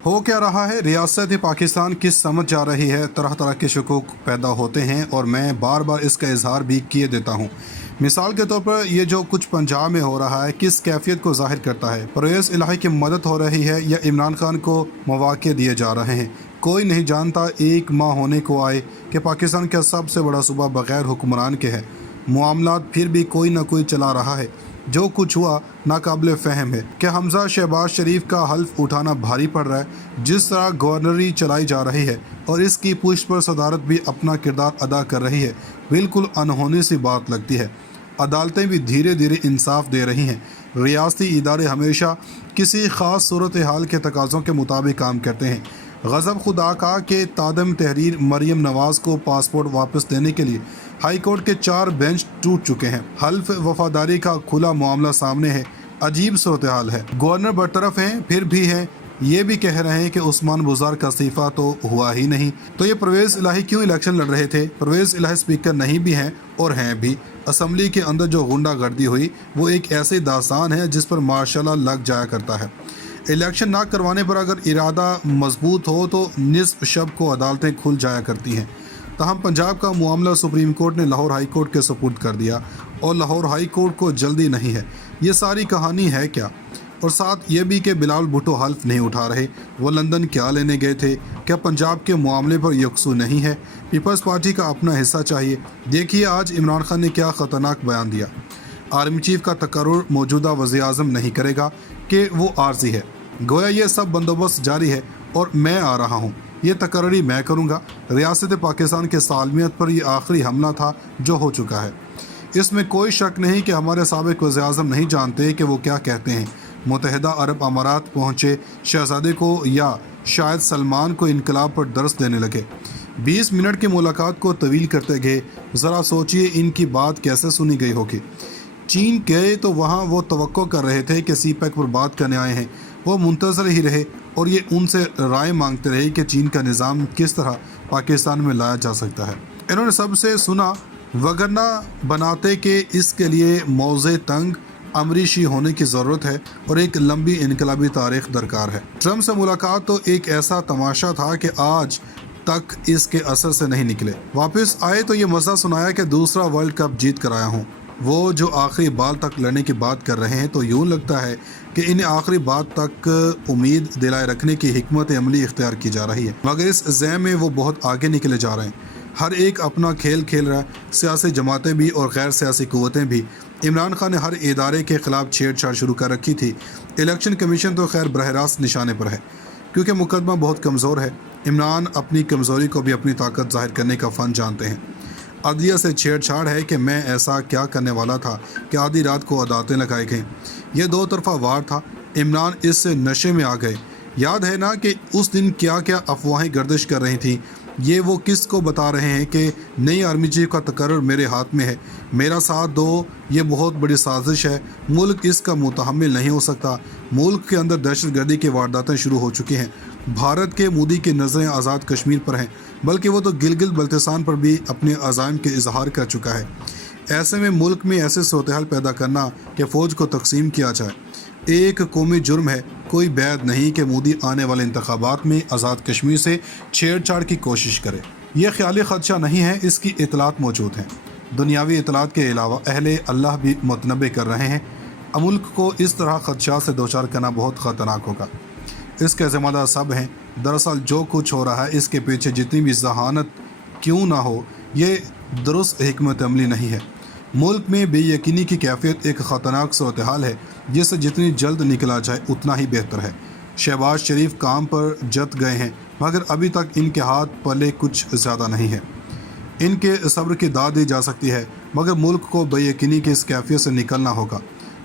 हो क्या रहा है, रियासत पाकिस्तान किस समझ जा रही है, तरह तरह के शकूक पैदा होते हैं और मैं बार बार इसका इजहार भी किए देता हूँ। मिसाल के तौर पर ये जो कुछ पंजाब में हो रहा है किस कैफियत को जाहिर करता है। परवेज़ इलाही की मदद हो रही है या इमरान खान को मौक़े दिए जा रहे हैं। कोई नहीं जानता एक माह होने को आए कि पाकिस्तान का सबसे बड़ा सूबा बग़ैर हुक्मरान के है, मामलात फिर भी कोई ना कोई चला रहा है। जो कुछ हुआ नाकाबिल फ़हम है कि हमजा शहबाज शरीफ का हल्फ उठाना भारी पड़ रहा है। जिस तरह गवर्नरी चलाई जा रही है और इसकी पुष्ट पर सदारत भी अपना किरदार अदा कर रही है, बिल्कुल अनहोनी सी बात लगती है। अदालतें भी धीरे धीरे इंसाफ दे रही हैं। रियासती इदारे हमेशा किसी ख़ास सूरत हाल के तकाज़ों के मुताबिक काम करते हैं। गज़ब खुदा का कि तादम तहरीर मरीम नवाज़ को पासपोर्ट वापस देने के लिए हाई कोर्ट के 4 बेंच टूट चुके हैं। हल्फ वफादारी का खुला मामला सामने है। अजीब सूरत हाल है। गवर्नर बरतरफ हैं, फिर भी हैं ये भी कह रहे हैं कि उस्मान बुज़ार का इस्तीफ़ा तो हुआ ही नहीं। तो ये परवेज़ इलाही क्यों इलेक्शन लड़ रहे थे? परवेज़ इलाही स्पीकर नहीं भी हैं और हैं भी। असम्बली के अंदर जो गुंडागर्दी हुई वो एक ऐसी दास्तान है जिस पर मार्शल लग जाया करता है। इलेक्शन ना करवाने पर अगर इरादा मजबूत हो तो निस्फ शब को अदालतें खुल जाया करती हैं। तहम पंजाब का मामला सुप्रीम कोर्ट ने लाहौर हाई कोर्ट के सुपुर्द कर दिया और लाहौर हाई कोर्ट को जल्दी नहीं है। ये सारी कहानी है क्या? और साथ ये भी कि बिलावल भुट्टो हल्फ नहीं उठा रहे। वो लंदन क्या लेने गए थे? क्या पंजाब के मामले पर यकसू नहीं है? पीपल्स पार्टी का अपना हिस्सा चाहिए। देखिए आज इमरान खान ने क्या ख़तरनाक बयान दिया। आर्मी चीफ का तकर्रुर मौजूदा वज़ीर-ए-आज़म नहीं करेगा कि वो आर्जी है। गोया ये सब बंदोबस्त जारी है और मैं आ रहा हूँ, ये तकर्री मैं करूँगा। रियासत पाकिस्तान के सालमियत पर यह आखिरी हमला था जो हो चुका है। इसमें कोई शक नहीं कि हमारे साबिक़ वज़ीर-ए-आज़म नहीं जानते कि वो क्या कहते हैं। मुत्तहिदा अरब अमारात पहुँचे शहज़ादे को या शायद सलमान को इनकलाब पर दर्स देने लगे। 20 मिनट की मुलाकात को तवील करते गए। ज़रा सोचिए इनकी बात कैसे सुनी गई होगी। चीन गए तो वहाँ वो तवक्को कर रहे थे कि सी पैक पर बात करने आए हैं। वो मुंतज़र ही रहे और ये उनसे राय मांगते रहे कि चीन का निज़ाम किस तरह पाकिस्तान में लाया जा सकता है। इन्होंने सबसे सुना वगरना बनाते कि इसके लिए मौज़े तंग अमरीशी होने की ज़रूरत है और एक लंबी इनकलाबी तारीख दरकार है। ट्रम्प से मुलाकात तो एक ऐसा तमाशा था कि आज तक इसके असर से नहीं निकले। वापस आए तो ये मज़ा सुनाया कि दूसरा वर्ल्ड कप जीत कर आया हूँ। वो जो आखिरी बाल तक लड़ने की बात कर रहे हैं तो यूँ लगता है कि इन्हें आखिरी बात तक उम्मीद दिलाए रखने की हिकमत अमली इख्तियार की जा रही है, मगर इस ज़ैम में वो बहुत आगे निकले जा रहे हैं। हर एक अपना खेल खेल रहा है। सियासी जमातें भी और गैर सियासी क़ुव्वतें भी। इमरान खान ने हर इदारे के ख़िलाफ़ छेड़छाड़ शुरू कर रखी थी। इलेक्शन कमीशन तो खैर बरह रास्त निशाने पर है क्योंकि मुकदमा बहुत कमज़ोर है। इमरान अपनी कमज़ोरी को भी अपनी ताकत ज़ाहिर करने का फ़न जानते हैं। अदलिया से छेड़छाड़ है कि मैं ऐसा क्या करने वाला था कि आधी रात को अदालतें लगाई गईं। यह 2 तरफ़ा वार था। इमरान इससे नशे में आ गए। याद है ना कि उस दिन क्या क्या अफवाहें गर्दिश कर रही थीं। ये वो किस को बता रहे हैं कि नई आर्मी चीफ का तकर्रुर मेरे हाथ में है, मेरा साथ दो, ये बहुत बड़ी साजिश है, मुल्क इसका मुतहम्मिल नहीं हो सकता। मुल्क के अंदर दहशत गर्दी की वारदातें शुरू हो चुकी हैं। भारत के मोदी की नज़रें आज़ाद कश्मीर पर हैं, बल्कि वो तो गिलगित बल्तिस्तान पर भी अपने अज़ाइम के इजहार कर चुका है। ऐसे में मुल्क में ऐसे सूरत-ए-हाल पैदा करना कि फ़ौज को तकसीम किया जाए एक कौमी जुर्म है। कोई बैद नहीं कि मोदी आने वाले इंतखाबात में आज़ाद कश्मीर से छेड़छाड़ की कोशिश करे। यह ख्याली खदशा नहीं है, इसकी इतलात मौजूद हैं। दुनियावी इतलात के अलावा अहले अल्लाह भी मुतनबे कर रहे हैं। मुल्क को इस तरह खदशा से दोचार करना बहुत ख़तरनाक होगा। इसके ज़िम्मेदार सब हैं। दरअसल जो कुछ हो रहा है इसके पीछे जितनी भी जहानत क्यों ना हो, ये दुरुस्त हिकमत अमली नहीं है। मुल्क में बेयकीनी की कैफियत एक ख़तरनाक सूरत हाल है जिससे जितनी जल्द निकला जाए उतना ही बेहतर है। शहबाज शरीफ काम पर जत गए हैं मगर अभी तक इनके हाथ पले कुछ ज़्यादा नहीं है। इनके सब्र की दाद दी जा सकती है मगर मुल्क को बेयकीनी की इस कैफियत से निकलना होगा,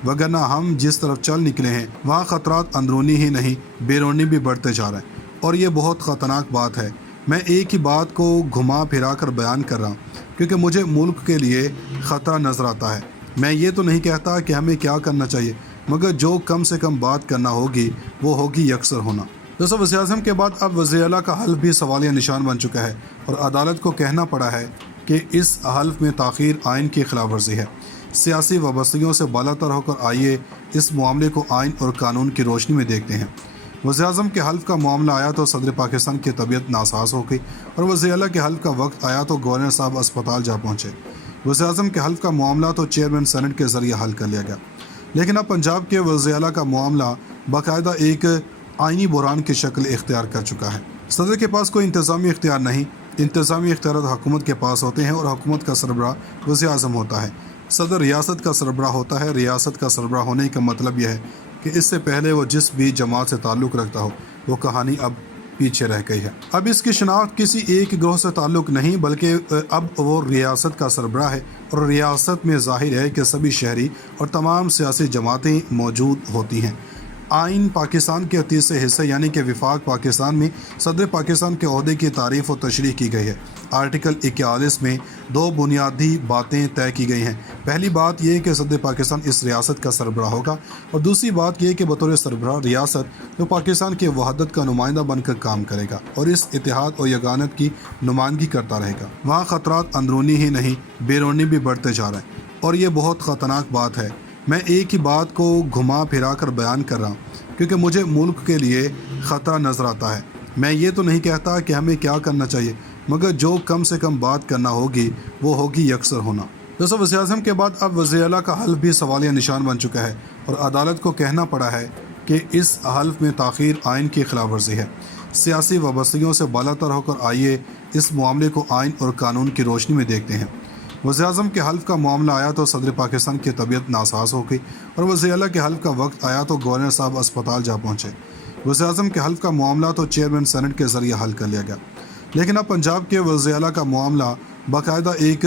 वगरना हम जिस तरफ चल निकले हैं वहाँ ख़तरात अंदरूनी ही नहीं बैरूनी भी बढ़ते जा रहे हैं और ये बहुत ख़तरनाक बात है। मैं एक ही बात को घुमा फिरा कर बयान कर रहा हूँ क्योंकि मुझे मुल्क के लिए ख़तरा नज़र आता है। मैं ये तो नहीं कहता कि हमें क्या करना चाहिए, मगर जो कम से कम बात करना होगी वो होगी यकसर होना। दोस्तों वज़ीर-ए-आज़म के बाद अब वज़ीर आला का हल्फ भी सवालिया निशान बन चुका है और अदालत को कहना पड़ा है कि इस हल्फ में ताख़ीर आइन की खिलाफ वर्जी है। सियासी वाबस्तगियों से बालातर होकर आइए इस मामले को आइन और कानून की रोशनी में देखते हैं। वज़ीर-ए-आज़म के हल्फ का मामला आया तो सदर पाकिस्तान की तबीयत नासाज हो गई और वज़ीर-ए-आला के हल्फ का वक्त आया तो गवर्नर साहब अस्पताल जा पहुँचे। वज़ीर-ए-आज़म के हल्फ का मामला तो चेयरमैन सेनेट के ज़रिए हल कर लिया गया, लेकिन अब पंजाब के वज़ीर-ए-आला का मामला बाकायदा एक आइनी बुरान की शक्ल इख्तियार कर चुका है। सदर के पास कोई इंतज़ामी इख्तियार नहीं, इंतज़ामी इख्तियार हुकूमत के पास होते हैं और हुकूमत का सरबराह वज़ीर-ए-आज़म होता है। सदर रियासत का सरबराह होता है। रियासत का सरबराह होने का मतलब यह है कि इससे पहले वो जिस भी जमात से ताल्लुक़ रखता हो वो कहानी अब पीछे रह गई है। अब इसकी शनाख्त किसी एक ग्रोह से ताल्लुक़ नहीं बल्कि अब वो रियासत का सरबराह है और रियासत में ज़ाहिर है कि सभी शहरी और तमाम सियासी जमातें मौजूद होती हैं। आइन पाकिस्तान के 30 हिस्से यानी कि विफाक पाकिस्तान में सदर पाकिस्तान के ओहदे की तारीफ़ और तशरीह की गई है। आर्टिकल 41 में 2 बुनियादी बातें तय की गई हैं। पहली बात यह कि सदर पाकिस्तान इस रियासत का सरबराह होगा और दूसरी बात यह कि बतौर सरबराह रियासत तो पाकिस्तान की वहदत का नुमाइंदा बनकर काम करेगा और इस इतिहाद और यगानत की नुमाइंदगी करता रहेगा। वहाँ ख़तरात अंदरूनी ही नहीं बैरूनी भी बढ़ते जा रहे हैं और ये बहुत ख़तरनाक बात है। मैं एक ही बात को घुमा फिरा कर बयान कर रहा हूँ क्योंकि मुझे मुल्क के लिए ख़तरा नज़र आता है। मैं ये तो नहीं कहता कि हमें क्या करना चाहिए, मगर जो कम से कम बात करना होगी वो होगी यकसर होना। दोस्तों, वज़ीर-ए-आज़म के बाद अब वज़ीर-ए-आला का हल्फ भी सवालिया निशान बन चुका है और अदालत को कहना पड़ा है कि इस हल्फ में ताख़ीर आइन की खिलाफ वर्जी है। सियासी वाबस्तगियों से बालातर होकर आइए इस मामले को आइन और कानून की रोशनी में देखते हैं। वज़ीर-ए-आज़म के हल्फ का मामला आया तो सदर पाकिस्तान की तबीयत नासाज हो गई और वज़ीर-ए-आला के हल्फ का वक्त आया तो गवर्नर साहब अस्पताल जा पहुँचे। वज़ीर-ए-आज़म के हल्फ का मामला तो चेयरमैन सेनेट के ज़रिए हल कर लिया गया, लेकिन अब पंजाब के वज़ीर-ए-आला का मामला बाकायदा एक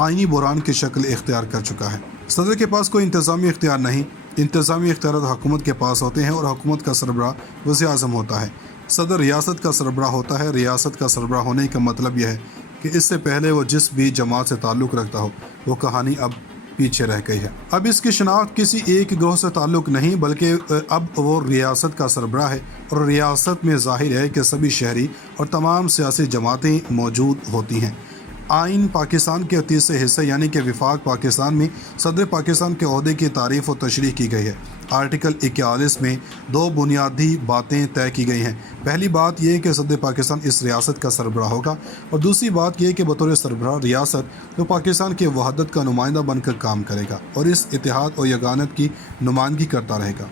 आइनी बुरान की शक्ल इख्तियार कर चुका है। सदर के पास कोई इंतज़ामी इख्तियार नहीं, इंतज़ामी इख्तियार हुकूमत के पास होते हैं और हुकूमत का सरबराह वज़ीर-ए-आज़म होता है। सदर रियासत का सरबराह होता है। रियासत का सरबराह होने का मतलब यह है कि इससे पहले वो जिस भी जमात से ताल्लुक़ रखता हो वो कहानी अब पीछे रह गई है। अब इसकी शनाख्त किसी एक ग्रोह से ताल्लुक़ नहीं बल्कि अब वो रियासत का सरबराह है और रियासत में ज़ाहिर है कि सभी शहरी और तमाम सियासी जमातें मौजूद होती हैं। आइन पाकिस्तान के 30 हिस्से यानी कि विफाक पाकिस्तान में सदर पाकिस्तान के ओहदे की तारीफ़ और तशरीह की गई है। आर्टिकल 41 में 2 बुनियादी बातें तय की गई हैं। पहली बात यह कि सदर पाकिस्तान इस रियासत का सरबराह होगा और दूसरी बात यह कि बतौर सरबराह रियासत तो पाकिस्तान की वहदत का नुमाइंदा बनकर काम करेगा और इस इतिहाद और यगानत की नुमाइंदगी करता रहेगा।